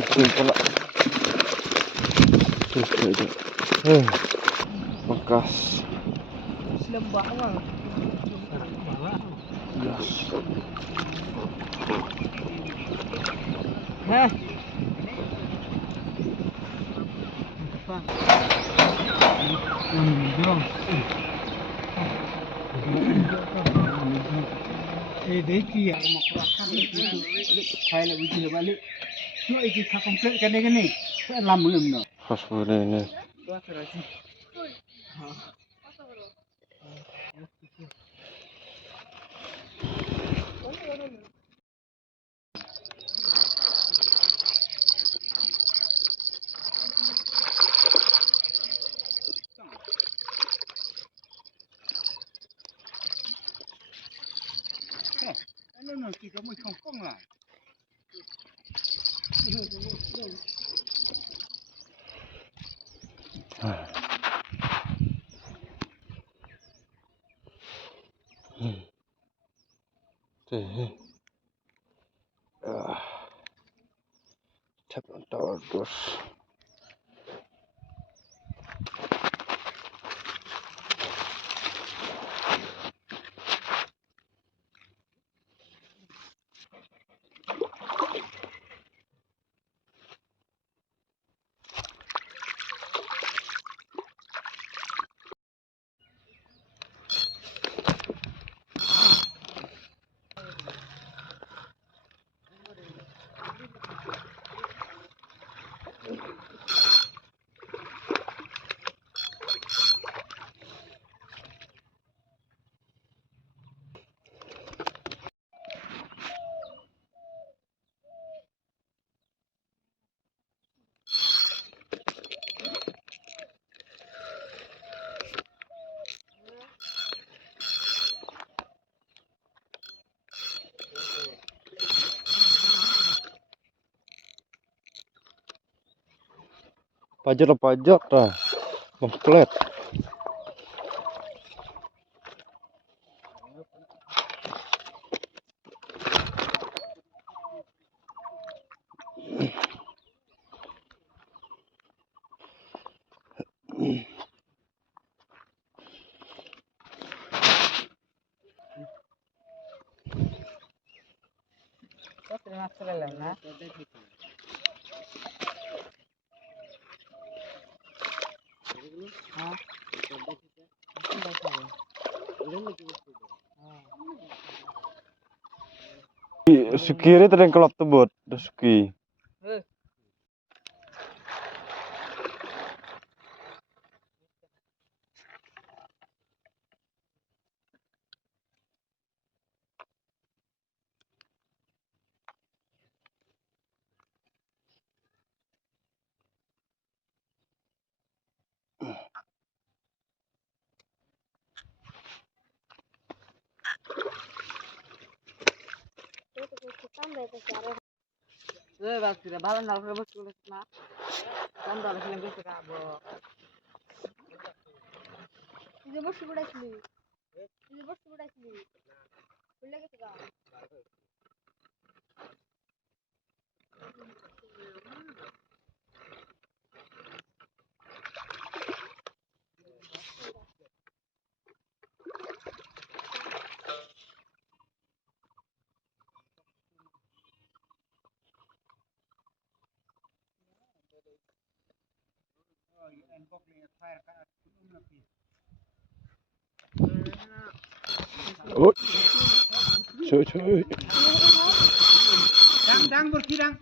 Pula. Bekas. Lembah mah. Yes. Hah? देखिए खाइला बुझिलो बाले त्यो एक खा कम्प्लिट गर्ने के नहीं लाम मुलुम न Pas ini. nó chỉ có một không không là Cepat terus. Pajak dah, komplit. Sukiri tering kelap tebut, Suki. bak sudah balan dal rebus kulit na kan dal film bisa kabo ini bos sudah sini ini bos sudah sini boleh gitu kan Oh, cuy. Dang berkidang.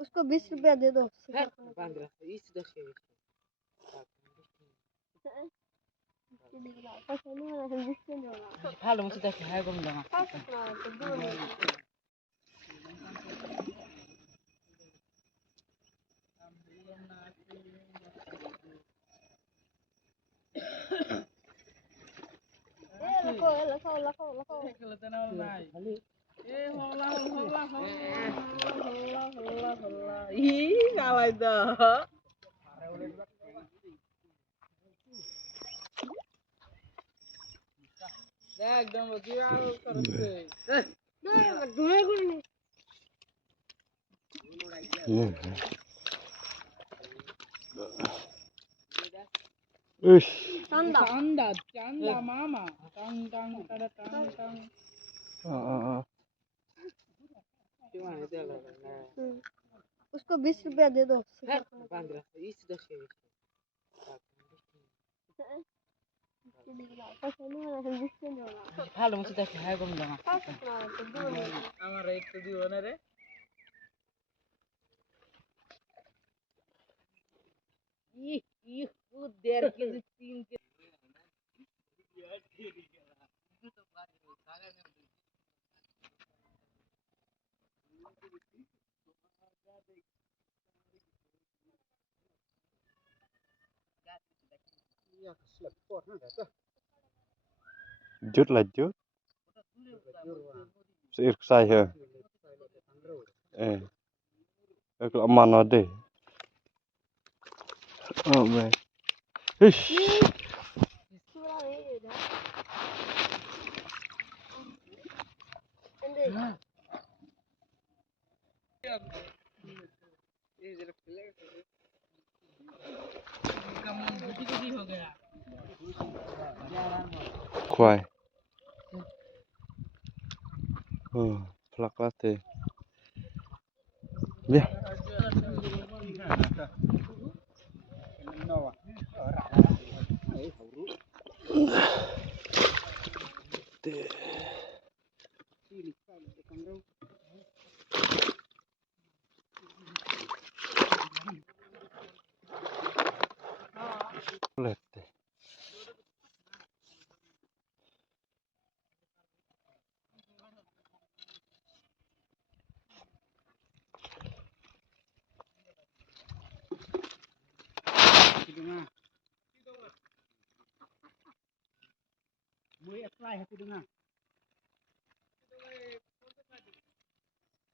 उसको 20 रुपया दे दो 15 20 10 ভালো মতো দেখে হ্যাঁ কম দাম একদম Canda mama tang tang tada tang tang उसको 20 रुपया दे दो ভালো মতো দেখে হ্যাঁ কম দাম আমার একটু দিব না রে ও 1.5 কেজি 3 KG Jut là jut. Sir sai hả? Cái aman nó đi. Mẹ. Ish. Khoai. Plak quá thì. Biết. Lật. Mới apply hati dengar.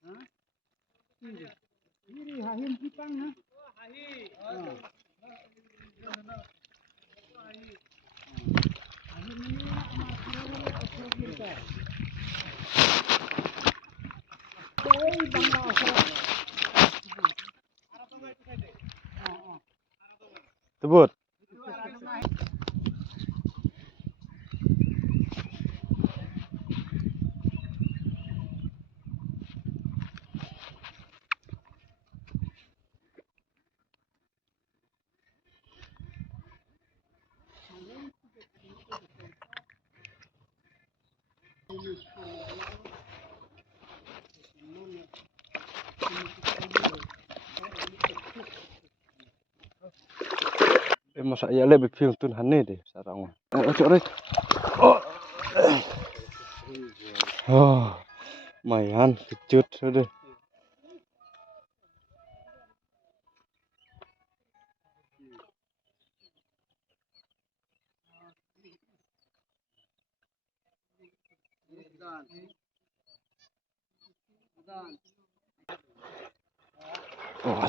Hah? Ini hahim kitang na. Hahi. Tebut. Masa ya lebih film tuh aneh deh sekarang. Cok deh. Lumayan kejut sudah.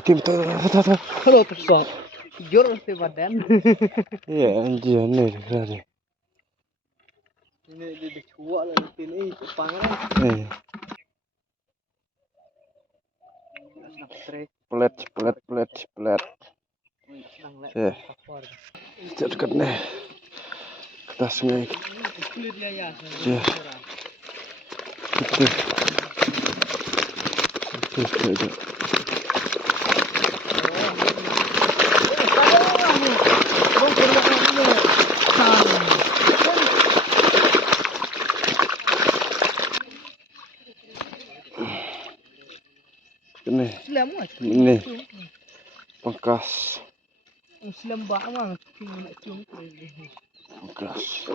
Tim tuh. Kalau tersot, jor se badan. Iya anjir nih keren. Ini dicuak lah ini pangeran. Pelet. Dekat nih. Kita sungai. Itu. Ini pangkas. Muslim banget, gas.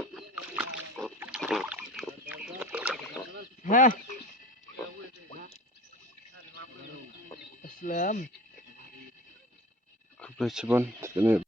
Hah? Aslam. Kebetulan ini